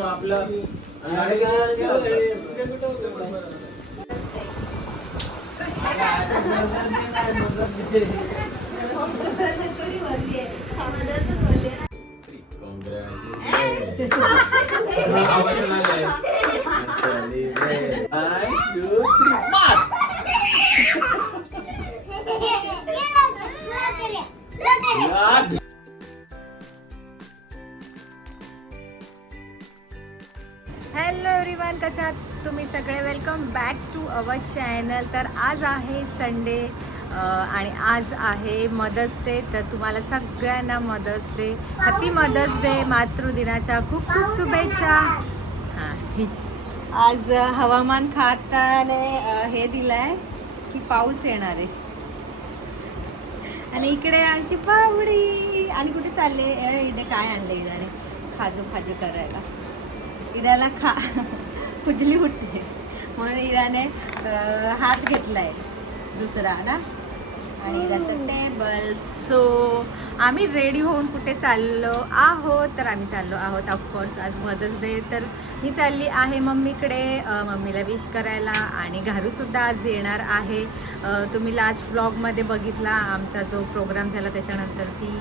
आपलं hello everyone, कसे आहात तुम्ही सगळे. Welcome back to our channel. तर आज आहे संडे आणि आज आहे मदर्स डे. तर तुम्हाला सगळ्यांना mother's day, happy mother's day, मातृदिनाच्या खूप खूप शुभेच्छा. हां, हीच आज हवामान खात्याने हे दिलं आहे की पाऊस येणार आहे. आणि इकडे आमची पावडी. आणि कुठे चालले इकडे काय आणलं इराने खाजू खाजू करायला. इराला खुजली उठते म्हणून इराने हात घेतलाय दुसरा ना. आणि इराचं टेबल. सो आम्ही रेडी होऊन कुठे चाललो आहोत. तर आम्ही चाललो आहोत ऑफकोर्स आज मदर्स डे. तर मी चालली आहे मम्मीकडे मम्मीला विश करायला. आणि घारूसुद्धा आज येणार आहे. तुम्ही लास्ट ब्लॉगमध्ये बघितला आमचा जो प्रोग्राम झाला, त्याच्यानंतर ती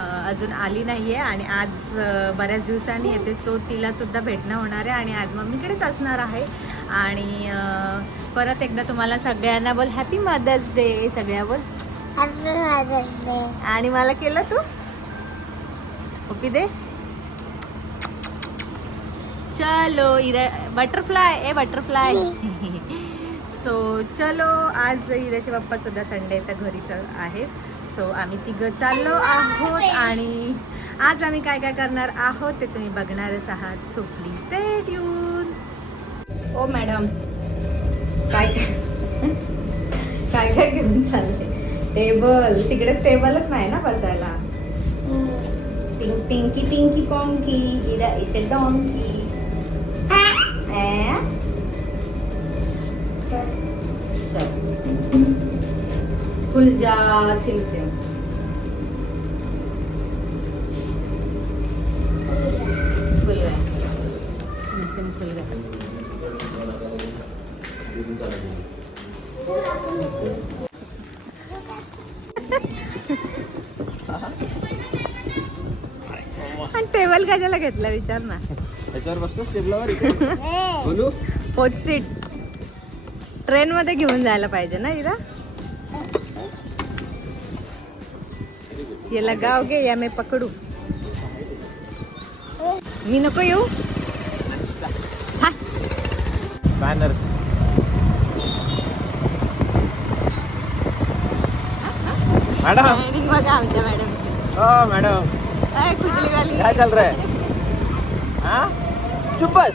अजून आली नाही आहे आणि आज बऱ्याच दिवसांनी येते. सो तिलासुद्धा भेटणं होणार आहे आणि आज मम्मीकडेच असणार आहे. आणि परत एकदा तुम्हाला सगळ्यांना बोल हॅपी मदर्स डे. सगळ्या बोल हॅपी मदर्स डे. आणि मला केलं तू ओपी दे. चलो इरा बटरफ्लाय ए बटरफ्लाय. सो चलो आज इराचे पप्पा सुद्धा संडे तर घरीच आहेत. सो आम्ही तिघं चाललो आहोत आणि आज आम्ही काय काय करणार आहोत ते तुम्ही बघणारच आहात. So please stay tune. Oh madam, काय काय काय घेऊन चालले. टेबल तिकडे टेबलच नाही ना बसायला. पिंकी पिंकी पॉंकी. इरा इथे डॉंकी. खुल जा सिम सिम. खुल गया सिम सिम खुल गया. आणि टेबल कशाला घेतला विचार ना. त्याच्यावर बसतोस टेबलावर बोलू. पोच सीट ट्रेन मध्ये घेऊन जायला पाहिजे ना इरा. ये लगाओगे या मैं पकडू. मी नको येऊ. बॅनर मॅडम बघा आमच्या मॅडम. हो मॅडम, कुठली वाली काय चल रहा है. हाँ चुप बस.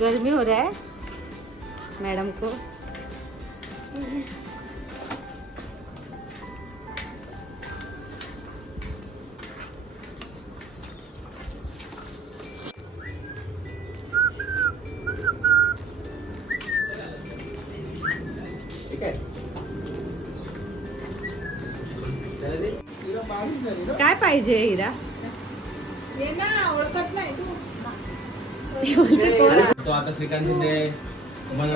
गर्मी हो रहा है मैडम को. काय पाहिजे हिरा. ओळखत नाही तू. तो आता श्रीकांत शिंदे मला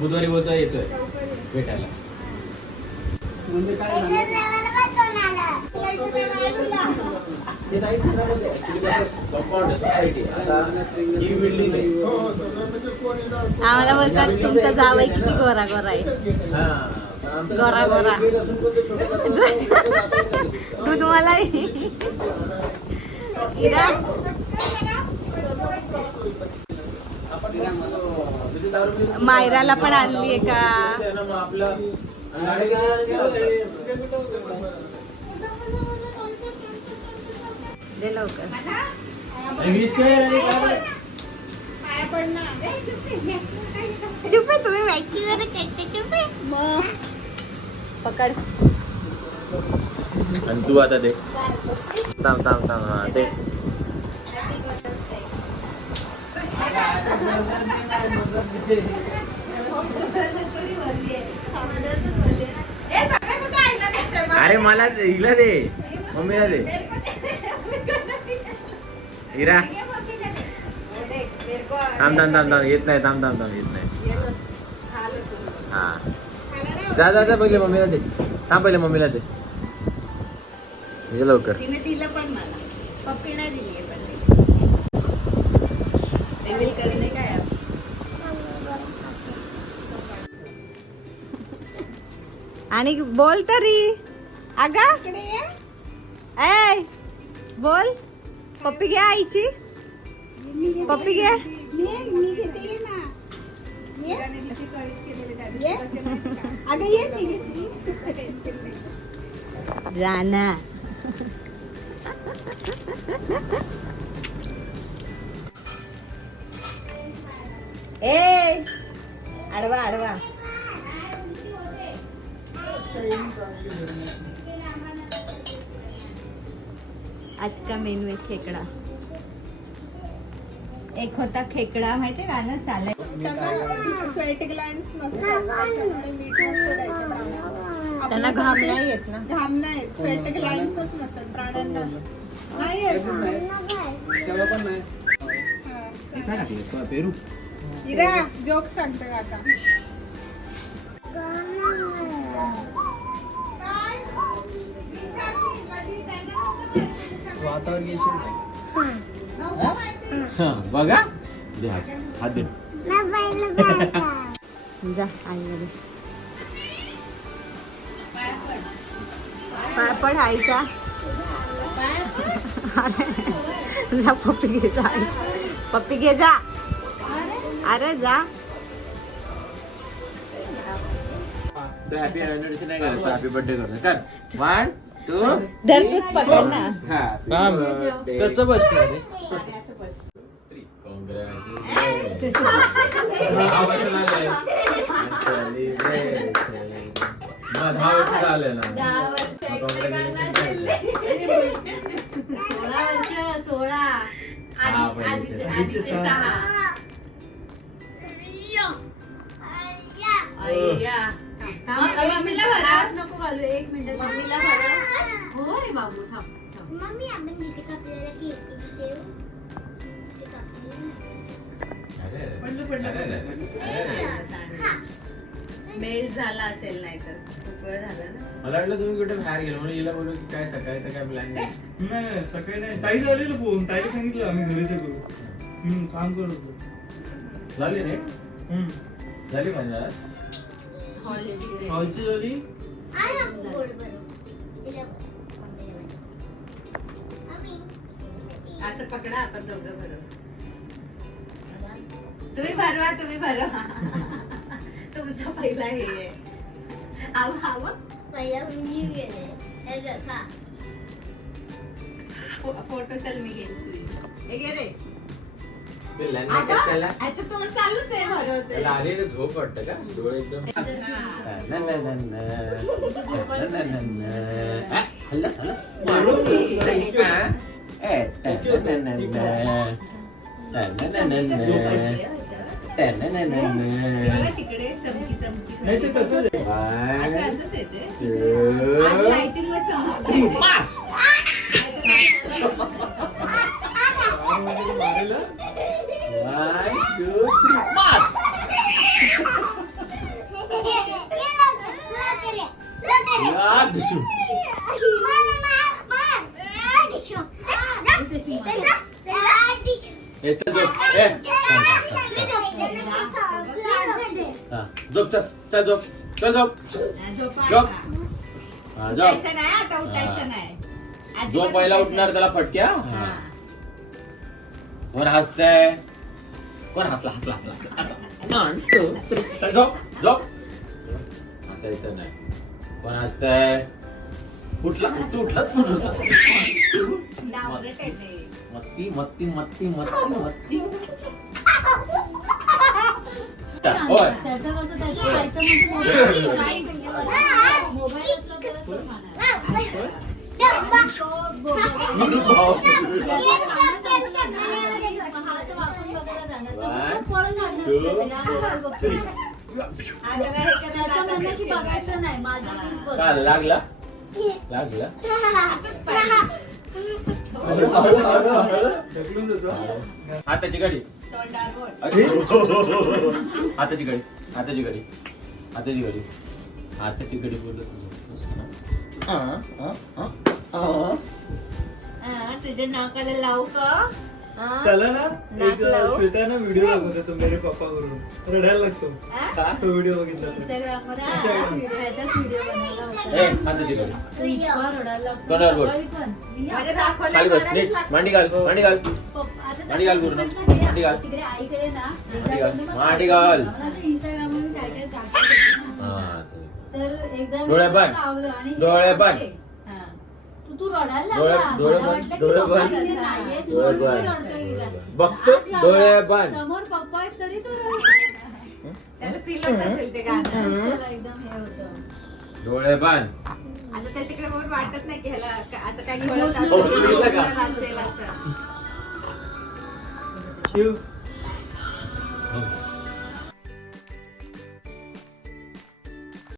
बुधवारी बोलता येतोय भेटायला. म्हणजे काय आम्हाला बोलतात तुमचा जावई किती गोरा गोरा आहे. गोरा गोरा दूध मला इरा. मायराला पण आणली आहे का. दे लवकर. चुप तुम्ही मॅक्सी मध्ये चुप पकड. आणि तू आता दे. थांब थांब थांब दे. अरे मला हिला दे, मम्मीला दे. इरा देख, मेरे को थांब थांब थांब थांब येत नाही थांब थांब थांब येत नाही ये लो, खा लो तुम. हा जा जा जा पहिले मम्मीला दे थांब पहिले मम्मीला दे ये लवकर तिने दिलं पण मला पप्पी नाही दिली आहे पण रिव्हील करणे काय आहे? आणि बोल तरी अगा ए बोल पप्पी घ्या आईची पप्पी घ्या जाना ए आडवा आडवा आज का मेनू आहे खेकडा एक होता खेकडा माहितीये का ना चालेल स्वेट ग्लँड्स नसतात त्याच्यामुळे मीठ नसतं द्यायचं प्राण्यांना. त्यांना घाम नाही येत ना घाम नाही स्वेट ग्लँड्सच नसतात प्राण्यांना नाही येत. हा. पेरू इरा जोक सांगते काका बघा दे हात हात दे जा आईकडे पाय पड आईचा जा पप्पी घे जा पप्पी घे जा अरे जा हॅपी अॅनिव्हर्सरी नाही करायचं हॅपी बर्थडे करणार कर 1 2 धरतूच पकड ना कसं बसणार झालं ना 16 मम्मीला भरा नको घालू 1 मिनिट मम्मीला भरा हो रे बाबू थांब मम्मी आपण जिथे कापलेलं केक देऊ मेल झाला असेल नाही तर खूप वेळ झाला ना मला वाटलं तुम्ही कुठे बाहेर गेलो म्हणून हिला बोलू की काय सकाळी तर काय प्लॅन नाही नाही सकाळी नाही ताई झालेलं फोन ताईला सांगितलं आम्ही घरीच करू काम करत होतो झाली रे झाली पण जरा हॉलची झाली आहे ना गोड बरोबर असं पकडा आपण दोघं बरोबर तुम्ही भरवा तुमचा पहिला हे आहे हवं पहिला मी गेले हे घे, खा. फोटो चल मी घेईन तुझी. हे घे रे ते लॅन त्याला याचं तोंड चालूच आहे भरवते त्याला आलेलं झोप वाटतं का डोळे एकदम हल्लास तिकडे चमकी चमकी नाही ते तसंच आहे अच्छा असंच येते आज लाइटिंग मध्ये चमकते. मारेला 1 2 3 मार यार दिसू याचा झोप चल झोप चल झोप झोपायचं हा झोप नाही आता उठायचं नाही जो अजिबात पहिला उठायचं उठणार त्याला फटक्या हा. कोण हसतंय कोण हसला हसला हसला 1 2 3 चल झोप झोप हसायचं नाही कोण हसतंय उठला उठला डावरट आहे ते. मत्ती मत्ती मत्ती मत्ती मत्ती त्याचं होय कसं त्याचं खायचं म्हणजे मोबाईल असला तरच तो खाणार. तो बोलायला हा असं वाकून बघायला जाणार तो फक्त फळं झाडणार कुठेतरी. हा मोबाईल बघतो. आता काय हे करायला त्याचं आता म्हणणं की खेळणार. बघायचं नाही माझं तूच बघ. काय लागला लागला ढकलून देतो. हाताची गाडी तोंडावर बोट. हाताची गाडी हाताची गाडी हाताची गाडी हाताची गाडी बोलत तुझ्या नाकाला लावू का? हा? त्याला ना नाक लावू? श्वेता ना व्हिडिओ दाखवत होतो मेरे पप्पा करून रडायला लागतो हा? तो व्हिडिओ बघितला तर. इंस्टाग्राममध्ये Instagram. ह्याचाच व्हिडिओ बनवला होता. हाताची गाडी इतका रडायला लागतो. कोणावर बोट? सकाळी पण. मी म्हणजे आता दाखवलं खाली बस करायलाच नीट लागतं. मांडी घाल मांडी घाल आता मांडी सकाळी घाल मी पूर्ण. म्हटलं मांडी घाल. तिकडे आईकडे ना मांडी घाल. एकदा मांडी घाल. मला असं इंस्टाग्रामवरून काय काय दाखवत होती ना. हा, तर एकदा मी डोळे असं बंद. लावलं आणि हे डोळे बंद. रडते. हा. तू रडायला डोळे- लागला. डोळे मला बंद. वाटलं की डोळे पप्पा बंद. तिथे नाहीये, तू डोळे म्हणून मी बंद. रडतोय हिला. बघतो, आज लावला. डोळे बंद. समोर पप्पा आहेत तरी तो रडतो. त्याला फील होत असेल ते गाणं. त्याला एकदम हे होतं. डोळे बांध आता त्याच्याकडे बघून वाटत नाही की ह्याला असं काही Emotional असेल होतं का? असेल असं. शिव